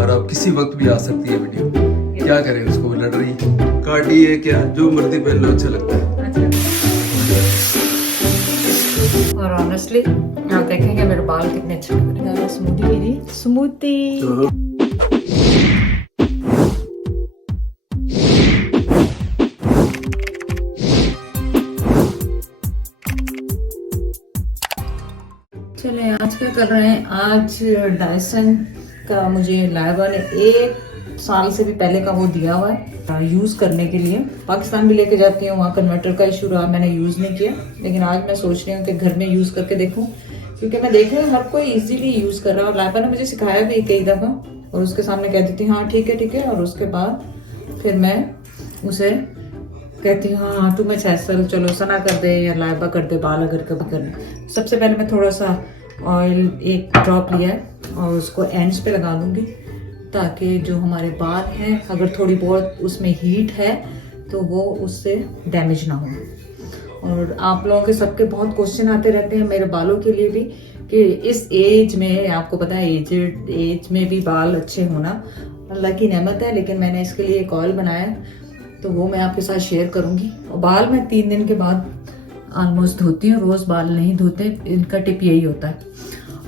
दोबारा किसी वक्त भी आ सकती है वीडियो। क्या करें, उसको लड़ रही काटी है क्या, जो मर्जी पहन लो, अच्छा लगता है। और ऑनेस्टली आप देखेंगे मेरे बाल कितने अच्छे लग रहे हैं। स्मूदी मेरी स्मूदी। चले आज क्या कर रहे हैं। आज डायसन का मुझे लाइबा ने 1 साल से भी पहले का वो दिया हुआ है यूज करने के लिए। पाकिस्तान भी लेके जाती हूँ, वहाँ कन्वर्टर का इशू रहा, मैंने यूज नहीं किया। लेकिन आज मैं सोच रही हूँ कि घर में यूज करके देखूँ, क्योंकि मैं देख रही हूँ हर कोई इजीली यूज कर रहा है। और लाइबा ने मुझे सिखाया भी कई दफा, और उसके सामने कह देती हाँ ठीक है, और उसके बाद फिर मैं उसे कहती हूँ हाँ टू मच हैसल, चलो सना कर दे या लाइबा कर दे बाल अगर कभी करना। सबसे पहले मैं थोड़ा सा ऑयल 1 ड्रॉप लिया है और उसको एंड्स पे लगा लूँगी, ताकि जो हमारे बाल हैं अगर थोड़ी बहुत उसमें हीट है तो वो उससे डैमेज ना हो। और आप लोगों के सबके बहुत क्वेश्चन आते रहते हैं मेरे बालों के लिए भी, कि इस एज में, आपको पता है एज में भी बाल अच्छे होना अल्लाह की नेमत है। लेकिन मैंने इसके लिए एक ऑयल बनाया, तो वो मैं आपके साथ शेयर करूंगी। और बाल मैं 3 दिन के बाद ऑलमोस्ट धोती हूँ, रोज बाल नहीं धोते, इनका टिप यही होता है।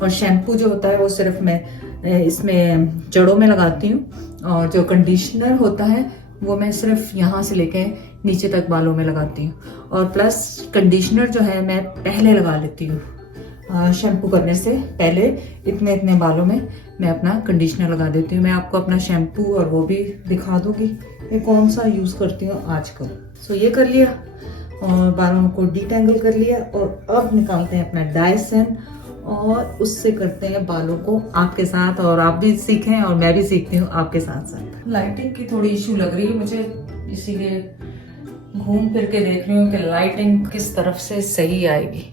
और शैम्पू जो होता है वो सिर्फ मैं इसमें जड़ों में लगाती हूँ, और जो कंडीशनर होता है वो मैं सिर्फ यहाँ से लेके नीचे तक बालों में लगाती हूँ। और प्लस कंडीशनर जो है मैं पहले लगा लेती हूँ, शैम्पू करने से पहले इतने बालों में मैं अपना कंडीशनर लगा देती हूँ। मैं आपको अपना शैम्पू और वो भी दिखा दूंगी मैं कौन सा यूज करती हूँ आजकल। सो ये कर लिया और बालों को डिटेंगल कर लिया, और अब निकालते हैं अपना डायसन और उससे करते हैं बालों को आपके साथ। और आप भी सीखें और मैं भी सीखती हूँ आपके साथ साथ। लाइटिंग की थोड़ी इशू लग रही है मुझे, इसीलिए घूम फिर के देख रही हूँ कि लाइटिंग किस तरफ से सही आएगी।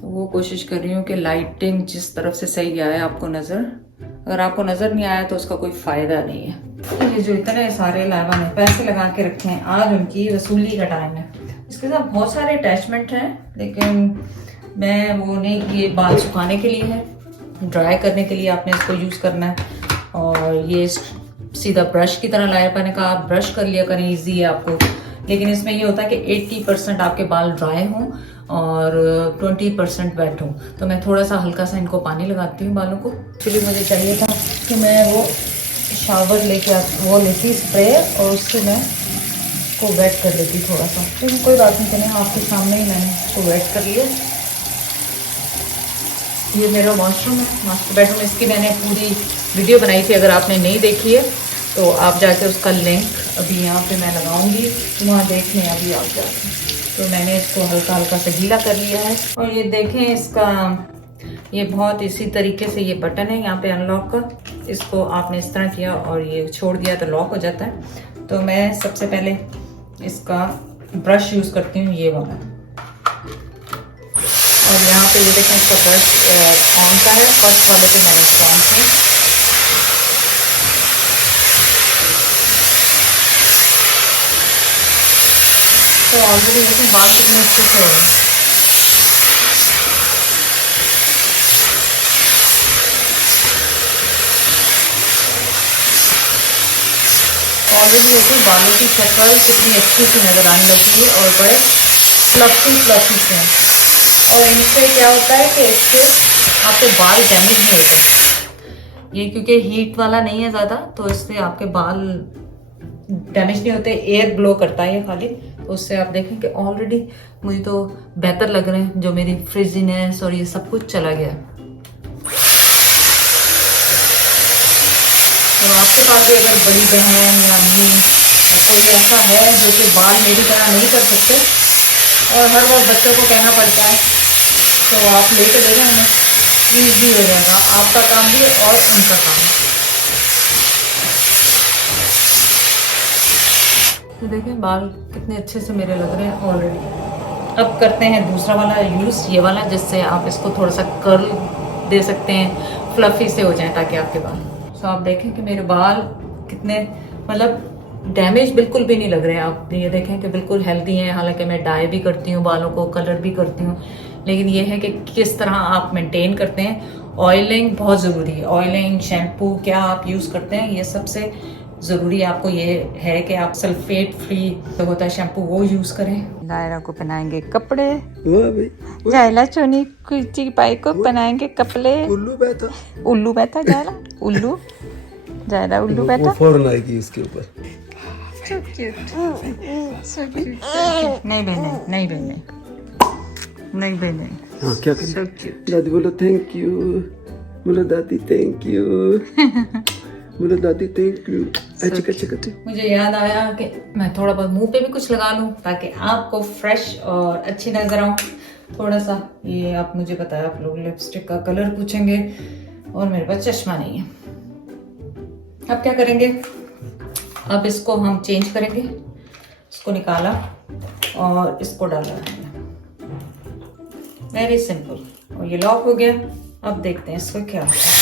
तो वो कोशिश कर रही हूँ कि लाइटिंग जिस तरफ से सही आए आपको नजर। अगर आपको नजर नहीं आया तो उसका कोई फायदा नहीं है। ये जो इतने सारे लाइबा ने पैसे लगा के रखे हैं, आज उनकी वसूली का टाइम है। इसके साथ बहुत सारे अटैचमेंट हैं, लेकिन मैं वो नहीं, ये बाल सुखाने के लिए है, ड्राई करने के लिए आपने इसको यूज करना है। और ये सीधा ब्रश की तरह लाइबा ने कहा आप ब्रश कर लिया करें, इजी है आपको। लेकिन इसमें ये होता है कि 80% आपके बाल ड्राई हों और 20% वेट हो। तो मैं थोड़ा सा हल्का सा इनको पानी लगाती हूँ बालों को। एक्चुअली मुझे चाहिए था कि मैं वो शावर लेके वो लेती स्प्रे, और उससे मैं इसको वेट कर लेती थोड़ा सा। लेकिन कोई बात नहीं, चलिए आपके सामने ही मैंने इसको वेट कर लिया। ये मेरा वॉशरूम है, मास्टर बेडरूम। इसकी मैंने पूरी वीडियो बनाई थी, अगर आपने नहीं देखी है तो आप जाके उसका लिंक अभी यहाँ पे मैं लगाऊंगी, वहाँ देख लें अभी आप जाके। तो मैंने इसको हल्का हल्का सा गीला कर लिया है। और ये देखें इसका ये बहुत इसी तरीके से ये बटन है यहाँ पे अनलॉक का, इसको आपने इस तरह किया और ये छोड़ दिया तो लॉक हो जाता है। तो मैं सबसे पहले इसका ब्रश यूज करती हूँ, ये वाला। और यहाँ पे ये देखें इसका ब्रश ऑन का है, फर्स्ट वाले पे मैंने इसको ऑन किया। तो ऑलरेडी देखें बाल कितने अच्छे से हो रहे हैं। ऑलरेडी देखें बालों की शक्ल कितनी अच्छी सी नजर आने लगी है और बड़े फ्लफी से हैं। और इनसे क्या होता है कि इससे आपके बाल डैमेज नहीं होते। ये क्योंकि हीट वाला नहीं है ज़्यादा, तो इससे आपके बाल डैमेज नहीं होते, एयर ब्लो करता है ये खाली। तो उससे आप देखें कि ऑलरेडी मुझे तो बेहतर लग रहे हैं, जो मेरी फ्रिजीनेस और ये सब कुछ चला गया। तो आपके पास भी अगर बड़ी बहन या अम्मी कोई ऐसा है जो कि बाल मेरी तरह नहीं कर सकते और हर वक्त बच्चों को कहना पड़ता है, तो आप लेके दे रहे हैं, ईजी हो जाएगा आपका काम भी और उनका काम। तो देखें बाल कितने अच्छे से मेरे लग रहे हैं ऑलरेडी। अब करते हैं दूसरा वाला यूज़, ये वाला, जिससे आप इसको थोड़ा सा कर्ल दे सकते हैं, फ्लफी से हो जाए ताकि आपके बाल। तो आप देखें कि मेरे बाल कितने मतलब डैमेज बिल्कुल भी नहीं लग रहे हैं। आप ये देखें कि बिल्कुल हेल्दी हैं। हालांकि मैं डाई भी करती हूँ बालों को, कलर भी करती हूँ, लेकिन ये है कि किस तरह आप मेंटेन करते हैं ऑयलिंग बहुत ज़रूरी है। ऑयलिंग, शैम्पू क्या आप यूज़ करते हैं, ये सबसे ज़रूरी आपको ये है कि आप सल्फेट फ्री जो होता है शैम्पू वो यूज़ करें। दायरा को पहनाएंगे कपड़े, जायला चोनी कुची पाई को पहनाएंगे कपड़े। उल्लू बैठा, उल्लू बैठा जायला, उल्लू जायला उल्लू बैठा। वो फौरन आएगी इसके ऊपर। So cute. So cute. नहीं बहने, नहीं बहने, नहीं बहने। हाँ क्या करें? So cute. दादी बोलो थैंक यू, बोलो दादी थैंक यू, बोलो दादी थैंक यू। अच्छे। मुझे याद आया कि मैं थोड़ा बहुत मुंह पे भी कुछ लगा लूं ताकि आपको फ्रेश और अच्छी नजर आऊं। थोड़ा सा ये आप मुझे बताया, आप लोग लिपस्टिक का कलर पूछेंगे और मेरे पास चश्मा नहीं है। अब क्या करेंगे, अब इसको हम चेंज करेंगे। इसको निकाला और इसको डाला है, वेरी सिंपल, और ये लॉक हो गया। अब देखते हैं इसको क्या होता है।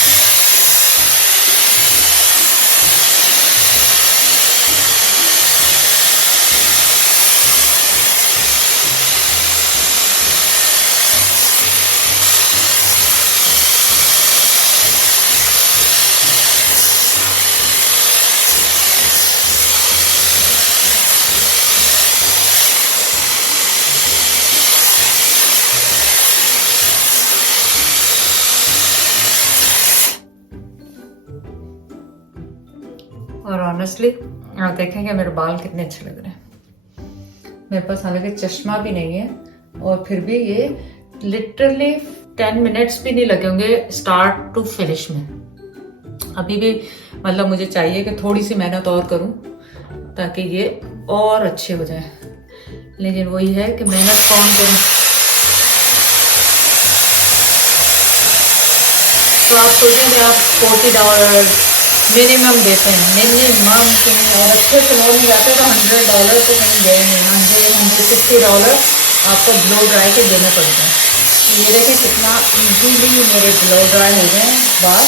और ऑनेस्टली आप देखेंगे मेरे बाल कितने अच्छे लग रहे हैं। मेरे पास हालांकि चश्मा भी नहीं है और फिर भी ये लिटरली 10 मिनट्स भी नहीं लगे होंगे स्टार्ट टू फिनिश में। अभी भी मतलब मुझे चाहिए कि थोड़ी सी मेहनत और करूं ताकि ये और अच्छे हो जाए, लेकिन वही है कि मेहनत कौन करूं। तो आप सोचेंगे आप $40 मिनिमम देते हैं, मिनिमम कि नहीं, और अच्छे सलोन में जाते हैं तो $100 तो कहीं गए नहीं, $160 आपको ब्लो ड्राई के देने पड़ते हैं। तो ये देखें कितना इजीली मेरे ब्लो ड्राई हो गए बाल।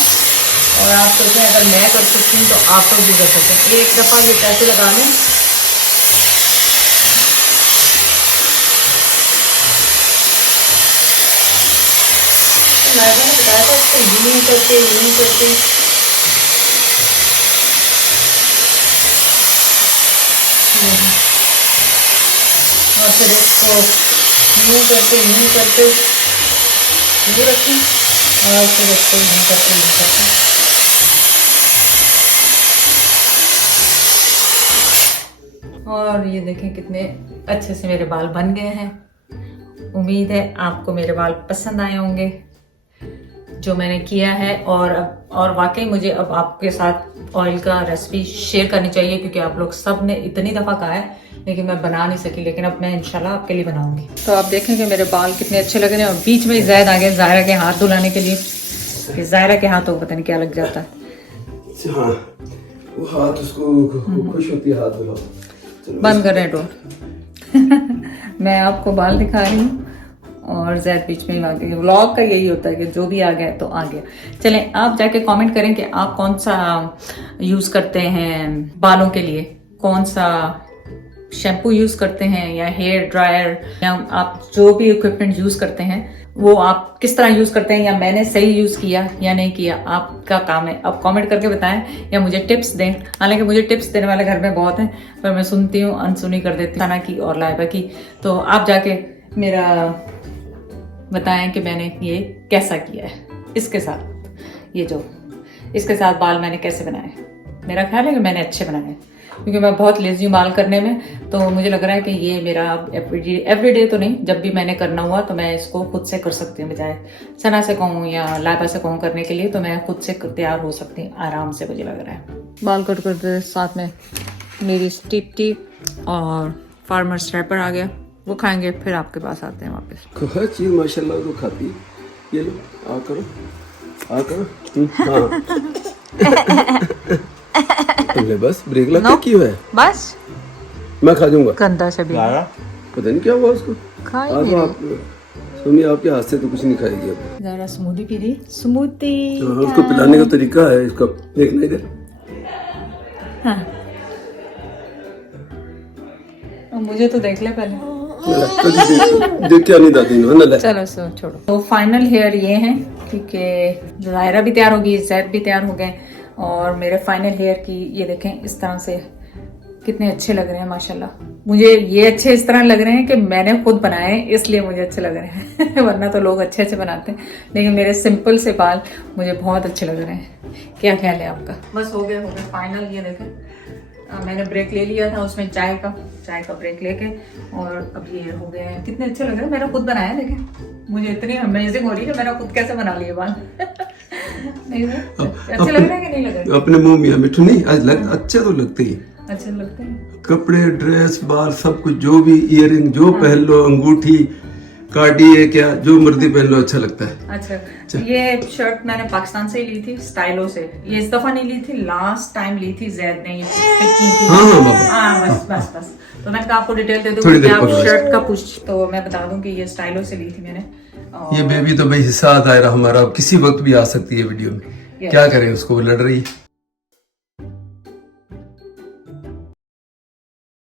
और आप सोचें अगर मैं कर सकती हूँ तो आप लोग भी कर सकते हैं। एक दफ़ा ये पैसे लगा लें, मैंने बताया था इसको यूं करके और फिर इसको यूं करके यूं रखें और फिर इसको यूं करके और ये देखें कितने अच्छे से मेरे बाल बन गए हैं। उम्मीद है आपको मेरे बाल पसंद आए होंगे जो मैंने किया है। और वाकई मुझे अब आपके साथ ऑयल का रेसिपी शेयर करनी चाहिए क्योंकि आप लोग सब ने इतनी दफ़ा कहा है लेकिन मैं बना नहीं सकी, लेकिन अब मैं इंशाल्लाह आपके लिए बनाऊंगी। तो आप देखेंगे मेरे बाल कितने अच्छे लग रहे हैं। और बीच में ज़ैद आ गए ज़ायरा के हाथ धुलाने के लिए, कि ज़ायरा के हाथों को पता नहीं क्या लग जाता है। हाँ, वो हाथ उसको खुश होती है, हाथ धुलाओ। बंद कर रहे हैं डोर। मैं आपको बाल दिखा रही हूँ और ज़ैद बीच में आ गई। व्लॉग का यही होता है कि जो भी आ गया तो आ गया। चलें आप जाके कमेंट करें कि आप कौन सा यूज़ करते हैं बालों के लिए, कौन सा शैम्पू यूज़ करते हैं या हेयर ड्रायर, या आप जो भी इक्विपमेंट यूज़ करते हैं वो आप किस तरह यूज़ करते हैं, या मैंने सही यूज़ किया या नहीं किया, आपका काम है। आप कमेंट करके बताएं या मुझे टिप्स दें। हालांकि मुझे टिप्स देने वाले घर में बहुत हैं पर मैं सुनती हूँ, अनसुनी कर देती हूँ सना की और लाइबा की। तो आप जाके मेरा बताएं कि मैंने ये कैसा किया है इसके साथ, ये जो इसके साथ बाल मैंने कैसे बनाए। मेरा ख्याल है कि मैंने अच्छे बनाए क्योंकि मैं बहुत लेजी हूँ बाल करने में, तो मुझे लग रहा है कि ये मेरा एवरीडे तो नहीं, जब भी मैंने करना हुआ तो मैं इसको खुद से कर सकती हूँ। बजाय सना से कहूँ या लाइबा से कहूँ करने के लिए, तो मैं खुद से तैयार हो सकती हूँ आराम से। मुझे लग रहा है बाल कट करते साथ में मेरी स्टिप टी और फार्मर्स रैपर आ गया, वो खाएंगे फिर आपके पास आते हैं वापस। हर चीज माशाल्लाह वो खाती है। ये लो, आ करो। तुमने बस ब्रेक लगा क्यों है? बस मैं खा जाऊंगा। गंदा से भी पता नहीं क्या हुआ उसको। सुनिए आपके हाथ से तो कुछ नहीं खाएगी अब। जरा स्मूदी पी दी, स्मूदी। उसको पिलाने का तरीका है इसका, देखना इधर। हाँ। मुझे तो देख ले पहले। देख क्या नहीं दादी ने। चलो सो छोड़ो। तो फाइनल हेयर ये हैं थी कि ज़ाहिरा भी तैयार हो गई, जैद भी तैयार हो गए और मेरे फाइनल हेयर की ये देखें इस तरह से कितने अच्छे लग रहे हैं माशाल्लाह। मुझे ये अच्छे इस तरह लग रहे हैं कि मैंने खुद बनाए इसलिए मुझे अच्छे लग रहे हैं वरना तो लोग अच्छे अच्छे बनाते हैं, लेकिन मेरे सिंपल से बाल मुझे बहुत अच्छे लग रहे हैं। क्या ख्याल है आपका? बस हो गए फाइनल। ये देखें मैंने ब्रेक ले लिया था उसमें चाय का ब्रेक लेके और अब ये हो गए हैं, कितने अच्छे लग रहे हैं। मेरा खुद बनाया, देखें मुझे इतनी अमेजिंग हो रही है कि मेरा खुद कैसे बना लिए बाल नहीं अच्छे लग रहे हैं कि नहीं लग रहे? अपने मुंह मियां मिठू नहीं आज अच्छे तो लगते ही, अच्छे लगते हैं। कपड़े, ड्रेस, बाल सब कुछ, जो भी इयररिंग जो पहन लो, अंगूठी, काटी है क्या, जो मर्जी पहन लो अच्छा लगता है। अच्छा, ये शर्ट मैंने पाकिस्तान से ही ली थी, स्टाइलो से। ये इस दफा नहीं ली थी, लास्ट टाइम ली थी जैद ने, ये पिक की थी। हाँ बाबा, बस तो मैं आपको डिटेल दे दूं थोड़ी कि देर आप पकड़ो। शर्ट का पूछ, तो मैं बता दूं कि ये स्टाइलो से ली थी मैंने। ये बेबी तो भाई हिस्सा दायरा हमारा किसी वक्त भी आ सकती है वीडियो में। क्या करें, उसको लड़ रही